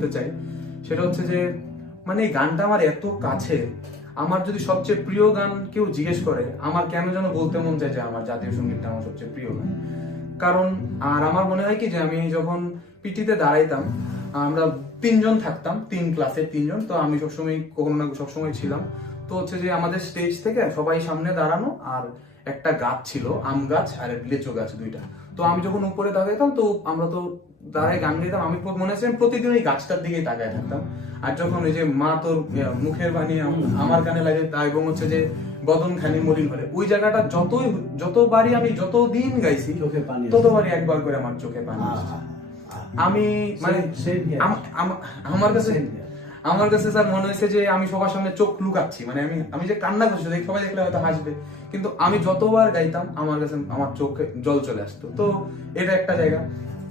বলতে চাই সেটা হচ্ছে যে মানে এই গানটা আমার এত কাছে। আমার যদি সবচেয়ে প্রিয় গান কেউ জিজ্ঞেস করে, আমার কেন যেন বলতে মন চায় যে আমার জাতীয় সঙ্গীতটা আমার সবচেয়ে প্রিয় গান। কারণ আর আমার মনে হয় কি যে আমি যখন পিটিতে দাঁড়াইতাম, আমরা 3 জন থাকতাম, 3 ক্লাসের 3 জন, তো আমি সবসময় কখনো না সবসময় ছিলাম। তো হচ্ছে যে আমাদের স্টেজ থেকে সবাই সামনে দাঁড়ানো, আর একটা গাছ ছিল, আম গাছ আর লিচু গাছ, 2টা। তো আমি যখন উপরে দাঁড়াইতাম, তো আমরা তো দাঁড়ায় গান গাইতাম। আমি মনে আছে প্রতিদিন ওই গাছটার দিকেই তাকায় থাকতাম। আর যখন ওই যে মা তোর মুখের বাণী আমার কানে লাগে তা, এবং হচ্ছে যে বদন খানি মলিন হলে, ওই জায়গাটা যতবারই আমি যতদিন গাইছি ততবারই একবার করে আমার চোখে পানি আসছে। আমি মানে আমার কাছে স্যার মনে হয়েছে যে আমি সবার সামনে চোখ লুকাচ্ছি, মানে আমি যে কান্না করছি, সবাই দেখলে হয়তো হাসবে, কিন্তু আমি যতবার গাইতাম আমার কাছে আমার চোখে জল চলে আসতো। তো এটা একটা জায়গা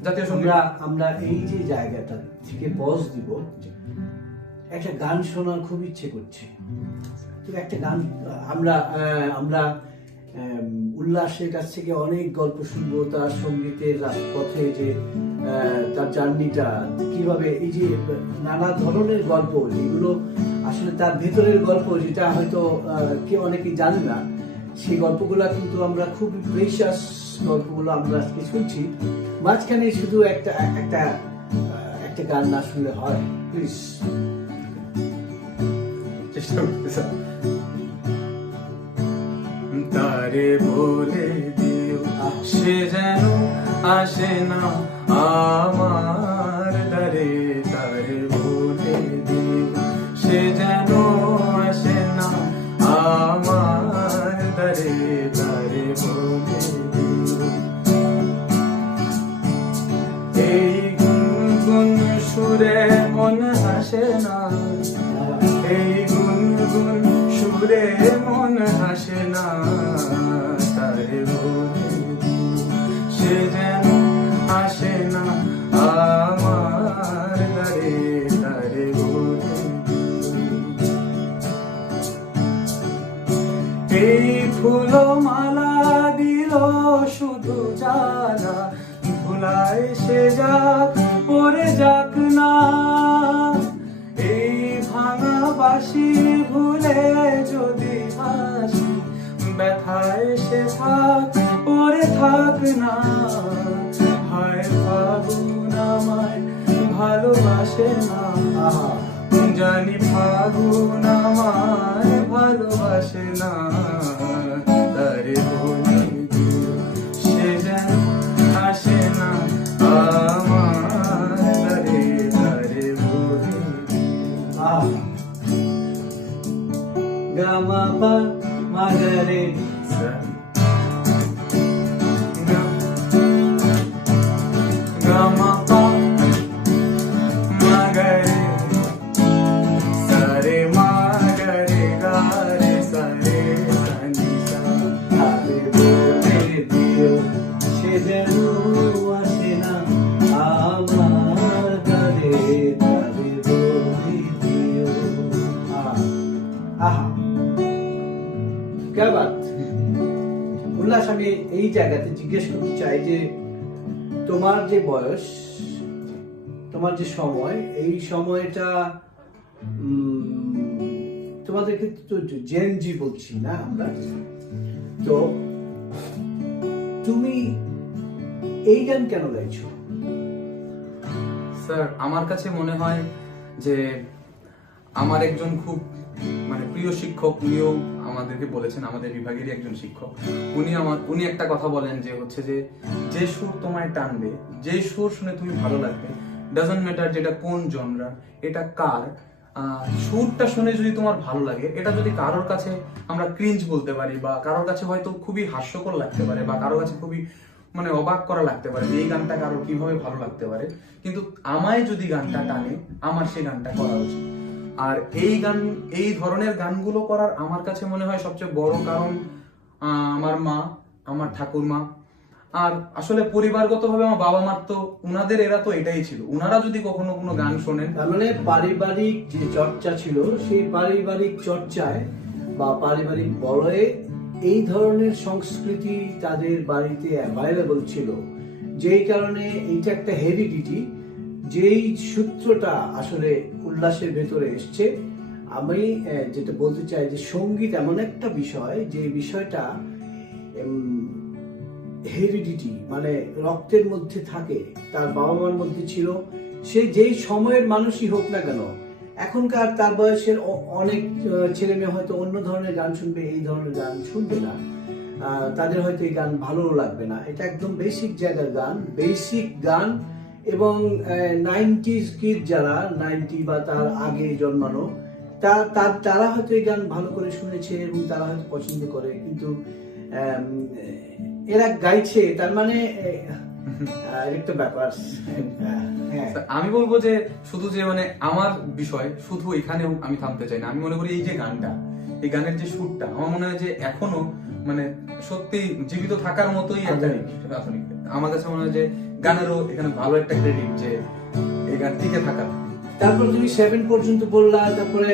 জাতীয় সঙ্গীত। আমরা এই যে জায়গাটা থেকে পজ দিব, একটা গান শোনার খুব ইচ্ছে করছে। তো একটা গান আমরা উল্লাসের কাছ থেকে অনেক গল্প শুনবো, তার সঙ্গীতের রাজপথে যে তার জার্নিটা কিভাবে, এই যে নানা ধরনের গল্প, যেগুলো আসলে তার ভেতরের গল্প, যেটা হয়তো অনেকেই জানে না, সেই গল্পগুলা কিন্তু আমরা খুব প্রেশাস গল্পগুলো আমরা আজকে শুনছি। মাঝখানে শুধু একটা গান না শুনলে হয়, প্লিজ চেষ্টা করতে স্যার। তারে বলে দিও সে যেন আসে না আমার দ্বারে, তারে বলে দিও সে যেন আসে না আমার দ্বারে, তারে বলে দিও। এই গুনগুন সুরে মন হাসে না, এই গুনগুন সুরে মন হাসে না, তারে বলে সে যেন আসে না আমার দ্বারে, তারে বলে এই ফুলো মালা দিল শুধু জ্বালা, ভুলায় সে যাক পরে যাক না, এই ভাঙা বাঁশি ভুলে যদি হাসি, ব্যথায় সে থাক পরে থাক না, হয় ফাগুন আমায় ভালোবাসে না, জানি ফাগুন আমায় ভালোবাসে না, তারে বলে দিও সে যেন আসে না আমার দ্বারে, তারে বলে গামা পা মাগরে গামা পা মাগরে সারে মাগরে গারে সারে সানি সা, তারে বলে দিও সে যেন আসে না আমার দ্বারে, তারে বলে দিও। আহা, কে বাত উল্লাস, আমি এই জায়গাতে জিজ্ঞেস করতে চাই যে তোমার যে বয়স, তোমার যে সময়, এই সময়টা তোমাদেরকে তো জেন জি বলছি না আমরা, তো তুমি এই গান কেন গাইছো? স্যার আমার কাছে মনে হয় যে আমার একজন খুব মানে প্রিয় শিক্ষক, উনিও আমাদেরকে বলেছেন, আমাদের বিভাগেরই একজন শিক্ষক, উনি একটা কথা বলেন যে হচ্ছে যে সুর তোমায় টানবে, যে সুর শুনে তুমি ভালো লাগবে, ডাজন্ট ম্যাটার যেটা কোন জনরা, এটা কার, সুরটা শুনে যদি তোমার ভালো লাগে, এটা যদি কারোর কাছে আমরা ক্রিঞ্জ বলতে পারি, বা কারোর কাছে হয়তো খুবই হাস্যকর লাগতে পারে, বা কারোর কাছে খুবই মানে অবাক করা লাগতে পারে যে এই গানটা কারোর কিভাবে ভালো লাগতে পারে, কিন্তু আমায় যদি গানটা টানে, আমার সেই গানটা করা উচিত। আর এই ধরনের গানগুলো করার আমার কাছে মনে হয় সবচেয়ে বড় কারণ আমার মা, আমার ঠাকুরমা, আর আসলে পরিবারগতভাবে আমার বাবা মার তো এরা তো এটাই ছিল, উনারা যদি কখনো কোনো গান শোনেন, তার মানে পারিবারিক যে চর্চা ছিল, সেই পারিবারিক চর্চায় বা পারিবারিক বলয়ে এই ধরনের সংস্কৃতি তাদের বাড়িতে অ্যাভেলেবল ছিল, যেই কারণে এইটা একটা হেরিডিটি যেই সূত্রটা আসলে উল্লাসের ভেতরে এসছে, আমি যেটা বলতে চাই যে সঙ্গীত এমন একটা বিষয় যে বিষয়টা হেরিডিটি, মানে রক্তের মধ্যে থাকে, তার বাবা মার মধ্যে ছিল, সে যেই সময়ের মানুষই হোক না কেন। এখনকার তার বয়সের অনেক ছেলে মেয়ে হয়তো অন্য ধরনের গান শুনবে, এই ধরনের গান শুনবে না, তাদের হয়তো এই গান ভালো লাগবে না। এটা একদম বেসিক জায়গার গান, বেসিক গান। এবং 90s কিড যারা 90 বা তার আগে জন্মানো, তারা হয়তো এই গান ভালো করে শুনেছে এবং তারা হয়তো পছন্দ করে, কিন্তু এরা গাইছে, তার মানে একটা ব্যাপার। হ্যাঁ, আমি বলবো যে শুধু যে মানে আমার বিষয় শুধু এখানেও আমি থামতে চাই না। আমি মনে করি এই যে গানটা, এই গানের যে সুরটা, আমার মনে হয় যে এখনো মানে সত্যি জীবিত থাকার মতোই একটা আধুনিক। আমার কাছে মনে হয় যে গানেরও এখানে ভালো একটা ক্রেডিট যে এই গান টিকে থাকা। তারপর তুমি 7 পর্যন্ত বললা, তারপরে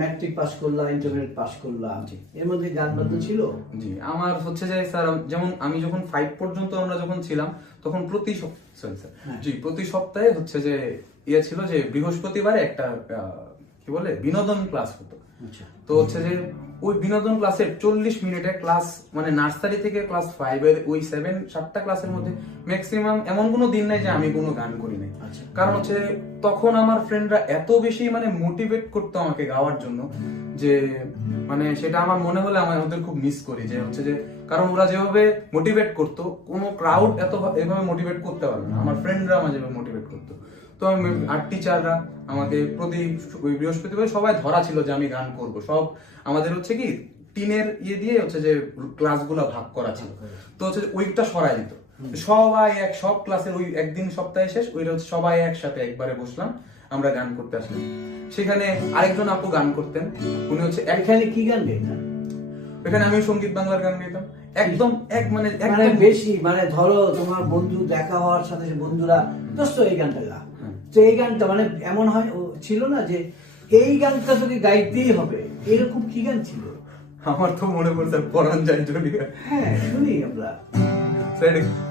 ম্যাট্রিক পাস করলা, ইন্টারমিডিয়েট পাস করলা, এর মধ্যে গান বাদ্য ছিল? জি, আমার হচ্ছে যে স্যার, যেমন আমি যখন 5 পর্যন্ত আমরা যখন ছিলাম তখন প্রতি সপ্তাহে হচ্ছে যে ইয়ে ছিল যে বৃহস্পতিবারে একটা কি বলে বিনোদন ক্লাস হতো। তো হচ্ছে যে ওই বিনোদন ক্লাসের 40 মিনিটের ক্লাস, মানে নার্সারি থেকে ক্লাস 5 এর ওই 7-7টা ক্লাসের মধ্যে ম্যাক্সিমাম এমন কোনো দিন নাই যে আমি কোনো গান করি নাই। কারণ হচ্ছে তখন আমার ফ্রেন্ডরা এত বেশি মানে মোটিভেট করতো আমাকে গাওয়ার জন্য যে মানে সেটা আমার মনে হলে আমি ওদের খুব মিস করি। যে হচ্ছে যে কারণ ওরা যেভাবে মোটিভেট করতো, কোনো ক্রাউড এভাবে মোটিভেট করতে পারবে না, আমার ফ্রেন্ডরা আমাকে যেভাবে মোটিভেট করতো। তো আমি আর টিচাররা আমাকে প্রতি বৃহস্পতিবার সবাই ধরা ছিল যে আমি গান করব। সব আমাদের হচ্ছে কি টিনের ইয়ে দিয়ে হচ্ছে যে ক্লাসগুলো ভাগ করা ছিল, তো হচ্ছে ওইটা সরাই দিত। সবাই সব ক্লাসের ওই একদিন সপ্তাহে শেষ ওইটা হচ্ছে সবাই একসাথে একবারে বসলাম, আমরা গান করতে আসলাম। সেখানে আরেকজন আপু গান করতেন, উনি হচ্ছে এখানে কি গান গাইতেন? এখানে আমি সঙ্গীত বাংলার গান গাইতাম। একদম মানে বেশি মানে ধরো তোমার বন্ধু দেখা হওয়ার সাথে বন্ধুরা দোস্ত এই গানটা গা, তো এই গানটা মানে এমন হয় ছিল না যে এই গানটা তোকে গাইতেই হবে, এরকম কি গান ছিল? আমার তো মনে পড়ছে পরাণ যায় জলিয়া। হ্যাঁ, শুনি আমরা।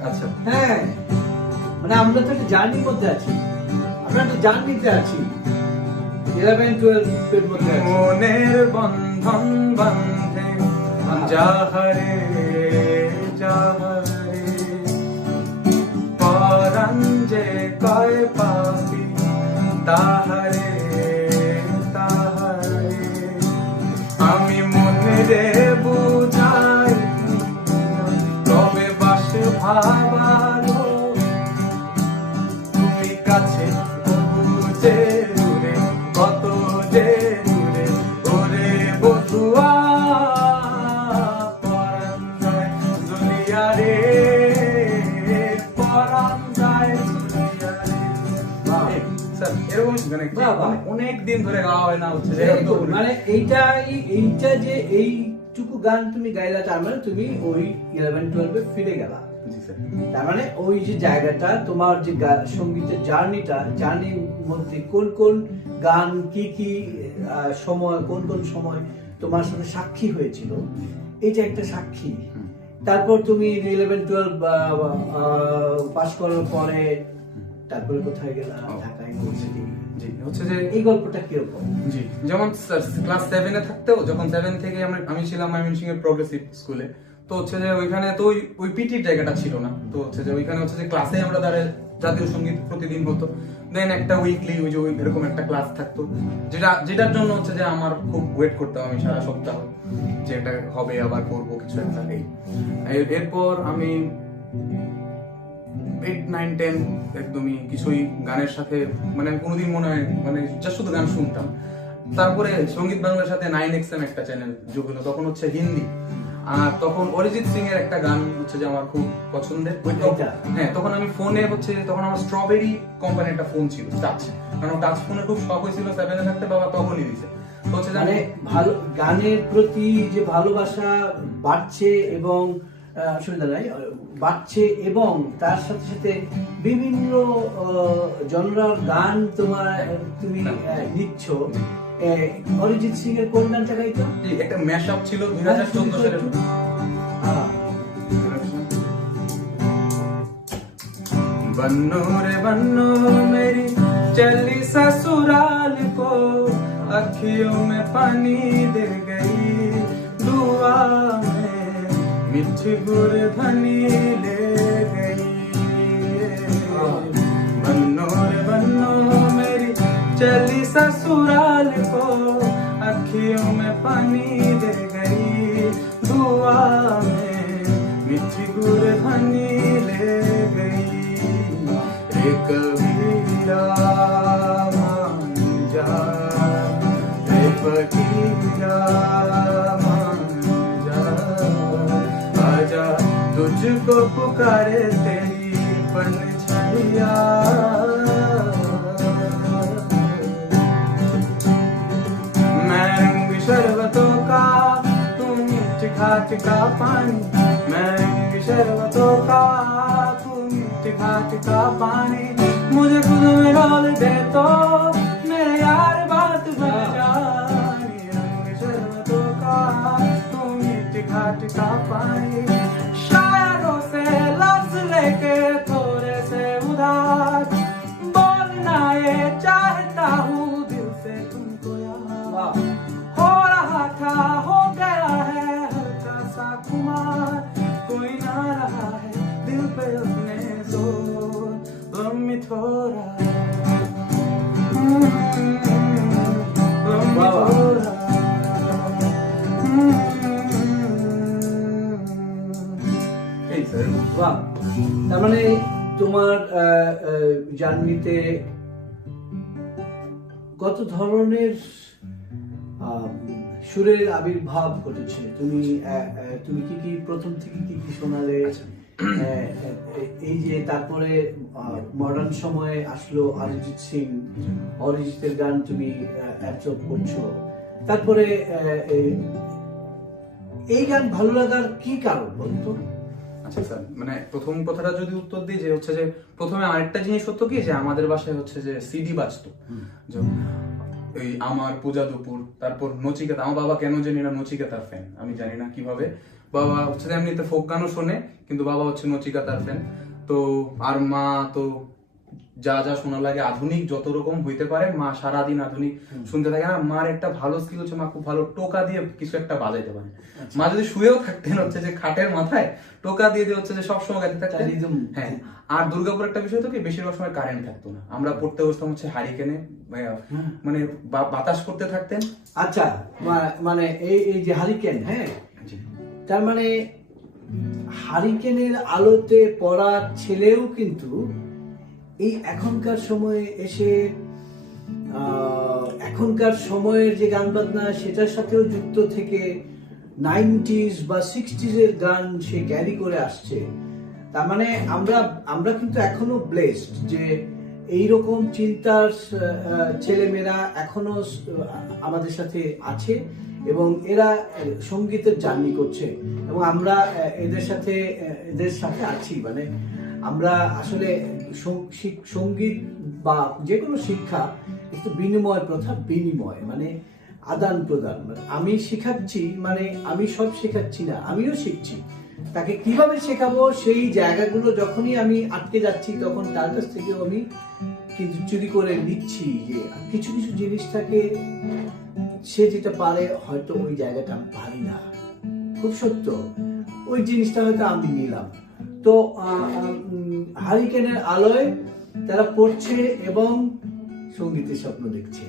আচ্ছা, হ্যাঁ, মানে আমরা তো একটা জার্নির মধ্যে আছি, আমরা একটা জার্নিতে আছি, 11-12 এর মধ্যে আছি। মনের বন্ধন বাঁধে যাহারে যাহারে, পরাণ যে কয় পাপি তাহারে তাহারে, আমি মনে রে বুঝাই তবে বাসে ভাবারো, তুমি কাছে বুঝে দূরে কত যে দূরে, ওরে বধুয়া পরাণ যায় জলিয়া রে, পরাণ যায় জলিয়া রে। স্যার এরকম অনেক দিন ধরে গাওয়া হয় না, হচ্ছে মানে এইটা যে এইটুকু গান তুমি গাইলা, তার মানে তুমি ওই 11-12 ফিরে গেলা। তার মানে ওই যে জায়গাটা তোমার যে সঙ্গীতের জার্নির মধ্যে কোন কোন গান কি সময়, কোন কোন সময় তোমার সাথে সাক্ষী হয়েছিল, এটা একটা সাক্ষী। তারপর তুমি 11-12 পাস করার পরে তারপরে কোথায় গেলা? ঢাকা ইউনিভার্সিটি। জি, হচ্ছে যে এই গল্পটা কিরকম? জি, যেমন ক্লাস 7 এ থাকতেও, যখন 7 থেকে আমি ছিলাম ময়মনসিংহ এর প্রগ্রেসিভ স্কুলে, তো হচ্ছে যে ওইখানে তো ওই পিটির জায়গাটা ছিল না, তো হচ্ছে যে ওইখানে হচ্ছে যে ক্লাসে আমরা দাঁড়িয়ে জাতীয় সঙ্গীত প্রতিদিন হতো, দেন একটা উইকলি ওই যে এরকম একটা ক্লাস থাকতো, যেটার জন্য হচ্ছে যে আমার খুব ওয়েট করতাম আমি সারা সপ্তাহ যে এটা হবে, আবার করবো কিছু একটা। এরপর আমি 8-9-10 একদমই কিছুই গানের সাথে মানে কোনোদিন মনে হয় মানে জাস্ট শুধু গান শুনতাম। তারপরে সঙ্গীত বাংলার সাথে 9XM একটা চ্যানেল যোগ হলো, তখন হচ্ছে হিন্দি, আর তখন অরিজিৎ সিং এর একটা গান হচ্ছে যে আমার খুব পছন্দের। হ্যাঁ, তখন আমি ফোনে হচ্ছে, তখন আমার স্ট্রবেরি কোম্পানির একটা ফোন ছিল টাচ, কারণ টাচ ফোনে খুব শখ হয়েছিল 7 এ থাকতে, বাবা তখনই দিছে। তো হচ্ছে মানে ভালো গানের প্রতি যে ভালোবাসা বাড়ছে এবং অসুবিধা নাই বাড়ছে, এবং তার সাথে সাথে বিভিন্ন জনরার গান তুমি নিচ্ছ। অরিজিৎ সিং এর কোন গানটা গাইতো? একটা ম্যাশআপ ছিল 2014 সালের। बन्नो रे बन्नो मेरी चली ससुराल को अखियों में पानी दे गई दुआ में मिठी गुड़ धनी ले गई बन्नो रे बन्नो मेरी चली ससुराल को अखियों में पानी दे गई दुआ में मिठी गुड़ धनी ले गई रे कबीरा मान जा रे फकीरा मान जा आजा तुझको पुकारे तेरी पंछड़िया मैं रंग शरबतों का तू मीठी घाट का पानी मैं रंग शरबतों का तू मीठी घाट का पानी मुझे खुद में डाल दे तो मेरे यार बात बन जानी रंग शरबतों का तू मीठी घाट का पानी शायरों से लफ्ज लेके थोड़े से उधार बोलना ये चाहता हूँ दिल से तुमको यार हो रहा था हो गया है हल्का सा खुमार कोई ना रहा है दिल पे अपने जोर लम्बी थोड़ा लम्बी थोड़ा এই স্যার বাহ, তার মানে তোমার জার্নিতে কত ধরনের সুরের আবির্ভাব ঘটেছে? তুমি তুমি কি কি প্রথম থেকে কি কি শোনালে? এই যে তারপরে মডার্ন সময়ে আসলো অরিজিৎ সিং, অরিজিতের গান তুমি অ্যাবজর্ব করছো, তারপরে এই গান ভালো লাগার কি কারণ বলতো? আচ্ছা স্যার, মানে প্রথম কথাটা যদি উত্তর দিই যে হচ্ছে যে প্রথমে আরেকটা জিনিস হতো কি যে আমাদের বাসায় হচ্ছে যে সিডি বাজতো, যে এই আমার পূজা দুপুর, তারপর নচিকেতা। আমার বাবা কেন জানি না নচিকেতার ফ্যান, আমি জানি না কিভাবে। বাবা হচ্ছে এমনিতে ফোক গানও শোনে, কিন্তু বাবা হচ্ছে নচিকেতার ফ্যান। তো আর মা তো যা যা শোনা লাগে আধুনিক যত রকম হইতে পারে মা সারাদিন আধুনিক শুনতে থাকে। আর মার একটা ভালো স্কিল হচ্ছে মা খুব ভালো টোকা দিয়ে কিছু একটা বাজাইতে পারে। মা যদি শুয়েও থাকতেন হচ্ছে যে খাটের মাথায় টোকা দিয়ে দিয়ে হচ্ছে যে সবসময় গাইতে থাকতেন। হ্যাঁ, আর দুর্গাপুর একটা বিষয় তো কি বেশিরভাগ সময় কারেন্ট থাকতো না, আমরা পড়তে বসতাম হচ্ছে হারিকেনে, মানে বাতাস করতে থাকতেন। আচ্ছা, মানে এই যে হারিকেন, হ্যাঁ, তার মানে হারিকেনের আলোতে পড়া ছেলেও কিন্তু এই এখনকার সময়ে এসে এখনকার সময়ের যে গান বাজনা সেটার সাথেও যুক্ত থেকে 90s বা 60s এর গান সে ক্যারি করে আসছে। তার মানে আমরা কিন্তু এখনো ব্লেসড যে এইরকম চিন্তার ছেলেমেয়েরা এখনো আমাদের সাথে আছে এবং এরা সঙ্গীতের জার্নি করছে এবং আমরা এদের সাথে আছি। মানে আমরা আসলে সঙ্গীত বা যে কোনো শিক্ষা একটু বিনিময় প্রথা, বিনিময় মানে আদান প্রদান। মানে আমি শেখাচ্ছি, মানে আমি সব শেখাচ্ছি না, আমিও শিখছি। তাকে কিভাবে শেখাবো সেই জায়গাগুলো যখনই আমি আটকে যাচ্ছি তখন তার কাছ থেকেও আমি কিন্তু চুরি করে নিচ্ছি যে কিছু কিছু জিনিস থাকে সে যেটা পারে হয়তো ওই জায়গাটা আমি পারি না, খুব সত্য, ওই জিনিসটা হয়তো আমি নিলাম। তো হারিকেনের আলোয় তারা পড়ছে এবং সঙ্গীতের স্বপ্ন দেখছে।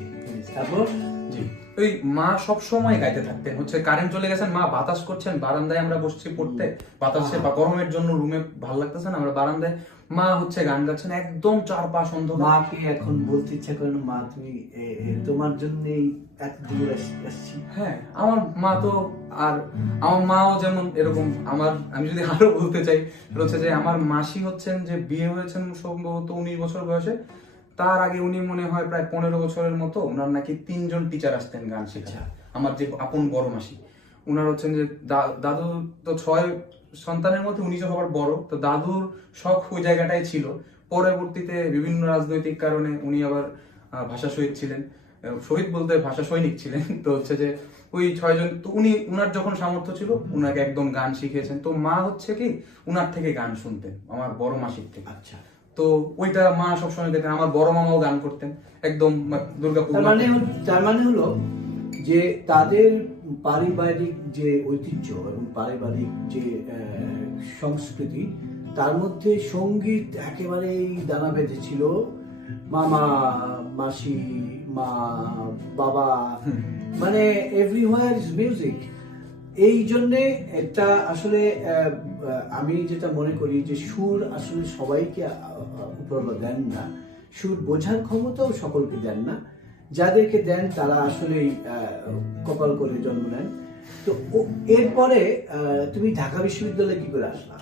তারপর জি, ওই মা সব সময় গাইতে থাকতেন হচ্ছে কারেন্ট চলে গেছেন, মা বাতাস করছেন, বারান্দায় আমরা বসছি পড়তে, বাতাসে বা গরমের জন্য রুমে ভালো লাগতেছে না, আমরা বারান্দায়, মা হচ্ছে গান গাচ্ছেন, একদম চারপাশ অন্ধকার। মাকে এখন বলতে ইচ্ছা করে না, মা তুমি তোমার জন্যই এত দূর আসছি। হ্যাঁ, আমার মা তো, আর আমার মাও যেমন এরকম, আমি যদি আরো বলতে চাই সেটা হচ্ছে যে আমার মাসি হচ্ছেন যে বিয়ে হয়েছেন সম্ভবত 19 বছর বয়সে, তার আগে উনি মনে হয় প্রায় 15 বছরের মতো ওনার নাকি 3 জন টিচার আসতেন গান শেখা। আমার যে আপন বড় মাসি, উনার হচ্ছেন যে দাদু তো 6 সন্তানের মধ্যে উনি যে সবার বড়, তো দাদুর শখ ওই জায়গাটাই ছিল। পরবর্তীতে বিভিন্ন রাজনৈতিক কারণে উনি আবার ভাষা শহীদ ছিলেন, শহীদ বলতে ভাষা সৈনিক ছিলেন। তো হচ্ছে যে ওই 6 জন, তো উনার যখন সামর্থ্য ছিল উনাকে একদম গান শিখিয়েছেন। তো মা হচ্ছে কি উনার থেকে গান শুনতেন, আমার বড় মাসির থেকে। আচ্ছা, তো ওইটা মা সবসময় দেখতেন, আমার বড় মামাও গান করতেন একদম দুর্গাপুর। তার মানে হলো যে তাদের পারিবারিক যে ঐতিহ্য এবং পারিবারিক যে সংস্কৃতি, তার মধ্যে সঙ্গীত একেবারেই দানা বেঁধেছিল। মামা, মাসি, মা, বাবা, মানে এভরিওয়্যার ইজ মিউজিক। এই জন্যে একটা আসলে আমি যেটা মনে করি যে সুর আসলে সবাইকে উপরওয়ালা দেন না, সুর বোঝার ক্ষমতাও সকলকে দেন না, যাদেরকে দেন তারা আসলেই কপাল করে জন্ম নেন। তো এরপরে তুমি ঢাকা বিশ্ববিদ্যালয়ে কি করে আসলা?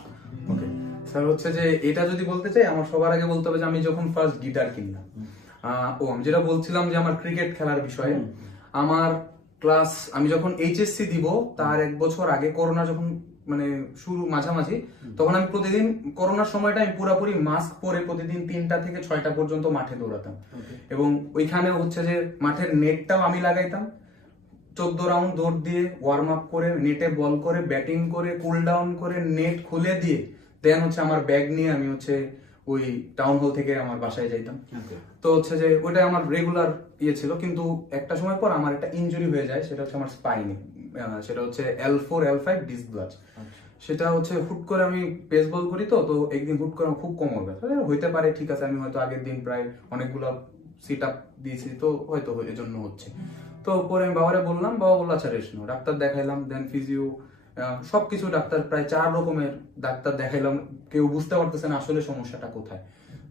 ওকে স্যার, হচ্ছে যে এটা যদি বলতে চাই, আমার সবার আগে বলতে হবে যে আমি যখন ফার্স্ট গিটার কিনলাম, আমি যেটা বলছিলাম যে আমার ক্রিকেট খেলার বিষয়ে, আমার আমি যখন এইচএসসি দিব তার 1 বছর আগে করোনা যখন মানে শুরু মাঝামাঝি, তখন আমি প্রতিদিন করোনার সময়টা আমি পুরোপুরি মাস্ক পরে প্রতিদিন 3টা থেকে 6টা পর্যন্ত মাঠে দৌড়াতাম। এবং ওইখানে হচ্ছে যে মাঠের নেটটাও আমি লাগাইতাম, 14 রাউন্ড দৌড় দিয়ে ওয়ার্ম আপ করে নেটে বল করে ব্যাটিং করে কুল ডাউন করে নেট খুলে দিয়ে দেন হচ্ছে আমার ব্যাগ নিয়ে আমি হচ্ছে ওই টাউন হল থেকে আমার বাসায় যাইতাম। তো হচ্ছে যে ওইটা আমার রেগুলার ছিল, কিন্তু একটা সময় পর আমার একটা ইনজুরি হয়ে যায়, সেটা হচ্ছে আমার স্পাইনে, সেটা হচ্ছে L4 L5 ডিস্ক ব্লাচ। সেটা হচ্ছে হুট করে আমি পেস বল করি, তো একদিন হুট করে খুব কোমর ব্যথা হইতে পারে, ঠিক আছে, আমি হয়তো আগের দিন প্রায় অনেকগুলো সিট আপ দিয়েছি, তো হয়তো এর জন্য হচ্ছে। তো পরে আমি বাবারে বললাম, বাবা বললো আচ্ছা রেস্ট নাও। ডাক্তার দেখাইলাম, দেন ফিজিও, সবকিছু ডাক্তার, প্রায় 4 রকমের ডাক্তার দেখাইলাম, কেউ বুঝতে পারতেছে না আসলে সমস্যাটা কোথায়।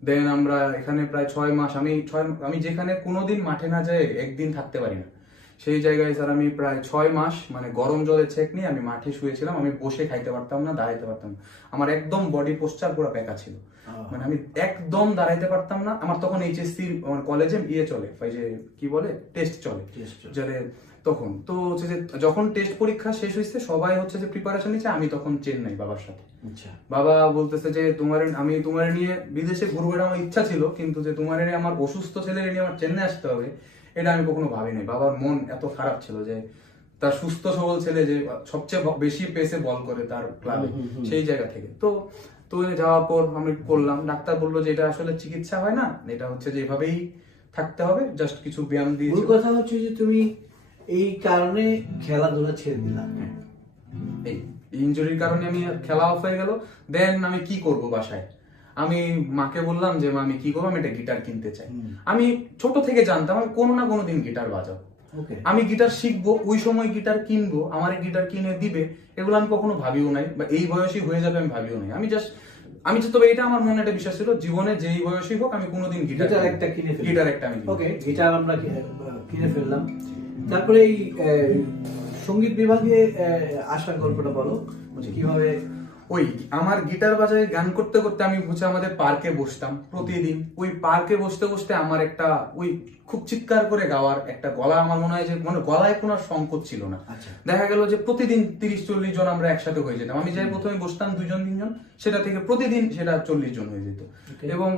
দেন আমরা এখানে প্রায় 6 মাস, আমি যেখানে কোনোদিন মাঠে না যাই একদিন থাকতে পারি না, সেই জায়গায় স্যার আমি প্রায় 6 মাস মানে গরম জলে ছেঁক নিয়ে আমি মাঠে শুয়েছিলাম। আমি বসে খাইতে পারতাম না, দাঁড়াইতে পারতাম না, আমার একদম বডি পোস্টার পুরো প্যাকা ছিল, মানে আমি একদম দাঁড়াইতে পারতাম না। আমার তখন এইচএসসি কলেজে চলে, যে কি বলে টেস্ট চলে তখন। তো হচ্ছে যে যখন টেস্ট পরীক্ষা শেষ হয়েছে সবাই হচ্ছে যে প্রিপারেশন নিচ্ছে, আমি তখন চেন্নাই বাবার সাথে। বাবা বলতেছে যে আমি তোমার নিয়ে বিদেশে ঘুরবো, এটা আমার ইচ্ছা ছিল, কিন্তু যে তোমার নিয়ে আমার অসুস্থ ছেলে নিয়ে আমার চেন্নাই আসতে হবে এটা আমি কখনো ভাবিনি। বাবার মন এত খারাপ ছিল যে তার সুস্থ সবল ছেলে যে সবচেয়ে বেশি পেসে বল করে তার ক্লাবে, সেই জায়গা থেকে। তো যাওয়ার পর আমি করলাম, ডাক্তার বললো যে এটা আসলে চিকিৎসা হয় না, এটা হচ্ছে যে এভাবেই থাকতে হবে, জাস্ট কিছু ব্যায়াম দিয়ে। মূল কথা হচ্ছে যে তুমি এই কারণে খেলাধুলা ছেড়ে দিলাম, এই ইনজুরির কারণে আমি খেলা অফ হয়ে গেল। দেন আমি কি করব বাসায়, আমি মাকে বললাম যে মা আমি কি করবো, আমি একটা গিটার কিনতে চাই। আমি ছোট থেকে জানতাম আমি কোনো না কোনো দিন গিটার বাজাবো, আমি গিটার শিখবো, ওই সময় গিটার কিনবো, আমার গিটার কিনে দিবে, এগুলো আমি কখনো ভাবিও নাই, বা এই বয়সী হয়ে যাবে আমি ভাবিও নাই। আমি তবে এটা আমার মনে একটা বিশ্বাস ছিল, জীবনে যেই বয়সী হোক আমি কোনোদিন গিটার একটা আমি গিটার আমরা কিনে ফেললাম। তারপরে এই সঙ্গীত বিভাগে আসার গল্পটা বলো, কিভাবে? ওই আমার গিটার বাজায় গান করতে করতে আমি হচ্ছে আমাদের পার্কে বসতাম প্রতিদিন। ওই পার্কে বসতে বসতে আমার একটা ওই খুব চিৎকার করে গাওয়ার একটা গলা, আমার মনে হয় যে মানে গলায় কোনো সংকোচ ছিল না। দেখা গেল যে প্রতিদিন 30-40 জন আমরা একসাথে হয়ে যেতাম। আমি যাই প্রথমে বসতাম 2-3 জন, সেটা থেকে প্রতিদিন সেটা 40 জন হয়ে যেত। এবং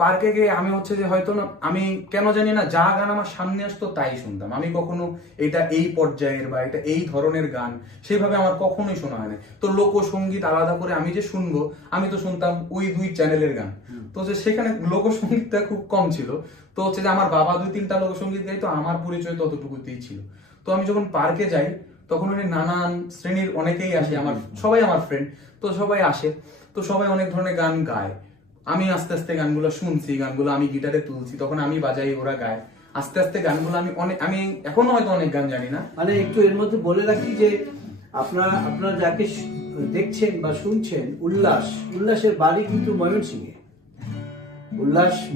পার্কে গিয়ে আমি হচ্ছে যে হয়তো না, আমি কেন জানি না যা গান আমার সামনে আসতো তাই শুনতাম। আমি কখনো এটা এই পর্যায়ের বা এটা এই ধরনের গান সেইভাবে আমার কখনোই শোনা হয় না। তো লোকসঙ্গীত আলাদা করে আমি যে শুনবো, আমি তো শুনতাম ওই 2 চ্যানেলের গান, তো যে সেখানে লোকসঙ্গীতটা খুব কম ছিল। তো হচ্ছে যে আমার বাবা 2-3টা লোকসঙ্গীত গাইতো, আমার পরিচয় ততটুকুতেই ছিল। তো আমি যখন পার্কে যাই তখন উনি নানান শ্রেণীর অনেকেই আসে, সবাই আমার ফ্রেন্ড, তো সবাই আসে, তো সবাই অনেক ধরনের গান গায়। আমি আস্তে আস্তে গানগুলো শুনছি, গানগুলো আমি গিটারে তুলছি, তখন আমি বাজাই, ওরা গায়। আস্তে আস্তে গানগুলো আমি এখনো হয়তো অনেক গান জানি না। মানে একটু এর মধ্যে বলে রাখি যে আপনারা যাকে দেখছেন বা শুনছেন, উল্লাসের বাড়ি কিন্তু ময়মনসিংহে।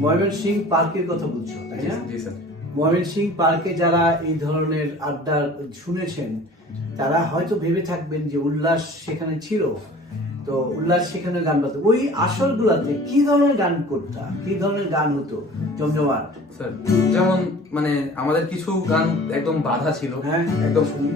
ময়মনসিংহ পার্কের কথা বলছো, তাই না? জি স্যার। ময়মনসিংহ পার্কে যারা এই ধরনের আড্ডা শুনেছেন তারা হয়তো ভেবে থাকবেন যে উল্লাস সেখানে ছিল, তো উল্লাস সেখানে গান বাজতো। ওই আসরগুলাতে কি ধরনের গান করতা, কি ধরনের গান হতো জমজমাট? স্যার যেমন মানে আমাদের কিছু গান একদম বাধা ছিল, একদম শুনি।